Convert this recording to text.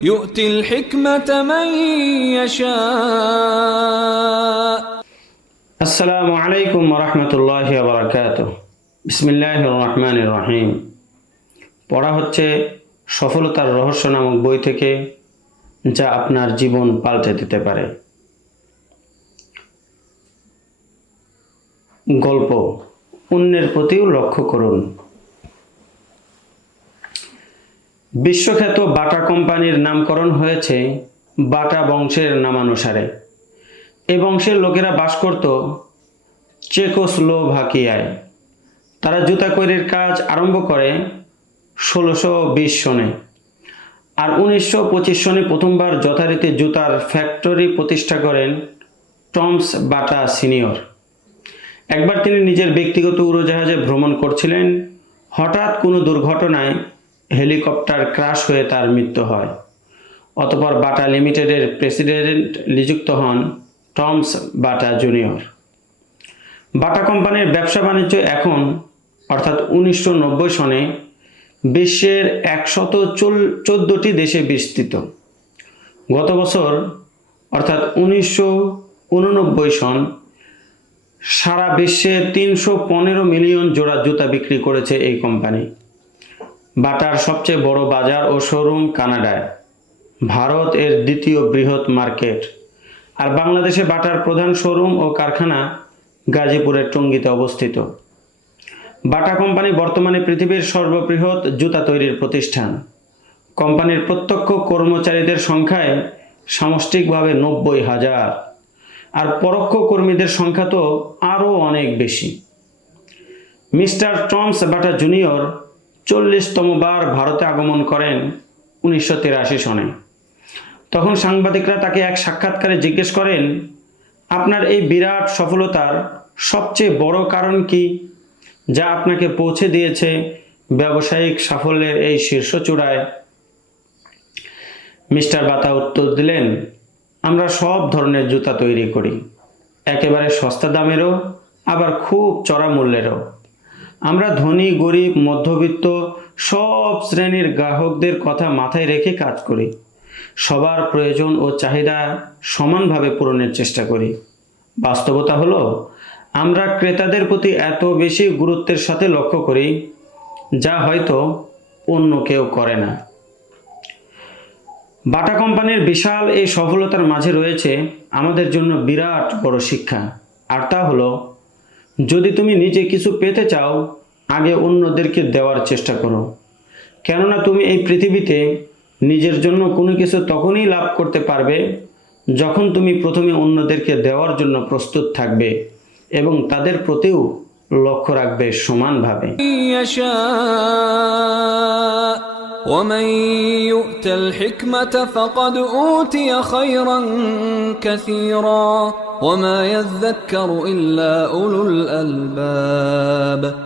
يؤتي الحكمة من يشاء আসসালামু আলাইকুম ওরহমতুল্লাহি ওয়াবারাকাতুহু বিসমিল্লাহির রহমানির রহিম। পড়া হচ্ছে সফলতার রহস্য নামক বই থেকে, যা আপনার জীবন পাল্টে দিতে পারে। গল্প, অন্যের প্রতিও লক্ষ্য করুন। বিশ্বখ্যাত বাটা কোম্পানির নামকরণ হয়েছে বাটা বংশের নামানুসারে। এই বংশের লোকেরা বাস করত চেকোস্লোভাকিয়ায়। তারা জুতা তৈরির কাজ আরম্ভ করে 1620 সনে, আর 1925 সনে প্রথমবার যথারীতি জুতার ফ্যাক্টরি প্রতিষ্ঠা করেন টমস বাটা সিনিয়র। একবার তিনি নিজের ব্যক্তিগত উড়োজাহাজে ভ্রমণ করছিলেন। হঠাৎ কোনো দুর্ঘটনায় হেলিকপ্টার ক্র্যাশ হয়ে তার মৃত্যু হয়। অতঃপর বাটা লিমিটেডের প্রেসিডেন্ট নিযুক্ত হন টমস বাটা জুনিয়র। বাটা কোম্পানির ব্যবসা বাণিজ্য এখন অর্থাৎ 1990 সনে বিশ্বের 114টি দেশে বিস্তৃত। গত বছর অর্থাৎ 1989 সন সারা বিশ্বে 315 মিলিয়ন জোড়া জুতা বিক্রি করেছে এই কোম্পানি। বাটার সবচেয়ে বড় বাজার ও শোরুম কানাডায়, ভারত এর দ্বিতীয় বৃহৎ মার্কেট, আর বাংলাদেশে বাটার প্রধান শোরুম ও কারখানা গাজীপুরের টঙ্গীতে অবস্থিত। বাটা কোম্পানি বর্তমানে পৃথিবীর সর্ববৃহৎ জুতা তৈরির প্রতিষ্ঠান। কোম্পানির প্রত্যক্ষ কর্মচারীদের সংখ্যায় সামষ্টিকভাবে 90,000, আর পরোক্ষ কর্মীদের সংখ্যা তো আরও অনেক বেশি। মিস্টার টমস বাটা জুনিয়র 40তম বার ভারতে আগমন করেন 1983 সনে। তখন সাংবাদিকরা তাকে এক সাক্ষাৎকারে জিজ্ঞেস করেন, আপনার এই বিরাট সফলতার সবচেয়ে বড় কারণ কি, যা আপনাকে পৌঁছে দিয়েছে ব্যবসায়িক সাফল্যের এই শীর্ষ চূড়ায়? মিস্টার বাটা উত্তর দিলেন, আমরা সব ধরনের জুতা তৈরি করি, একেবারে সস্তা দামেরও, আবার খুব চড়া মূল্যেরও। আমরা ধনী গরিব মধ্যবিত্ত সব শ্রেণীর গ্রাহকদের কথা মাথায় রেখে কাজ করি। সবার প্রয়োজন ও চাহিদা সমানভাবে পূরণের চেষ্টা করি। বাস্তবতা হলো, আমরা ক্রেতাদের প্রতি এত বেশি গুরুত্বের সাথে লক্ষ্য করি, যা হয়তো অন্য কেউ করে না। বাটা কোম্পানির বিশাল এই সফলতার মাঝে রয়েছে আমাদের জন্য বিরাট বড় শিক্ষা, আর তা হলো, যদি তুমি নিজে কিছু পেতে চাও, আগে অন্যদেরকে দেওয়ার চেষ্টা করো। কেননা তুমি এই পৃথিবীতে নিজের জন্য কোনো কিছু তখনই লাভ করতে পারবে যখন তুমি প্রথমে অন্যদেরকে দেওয়ার জন্য প্রস্তুত থাকবে এবং তাদের প্রতিও লক্ষ্য রাখবে সমানভাবে। ومن يؤت الحكمة فقد أوتي خيرا كثيرا وما يذكر إلا أولو الألباب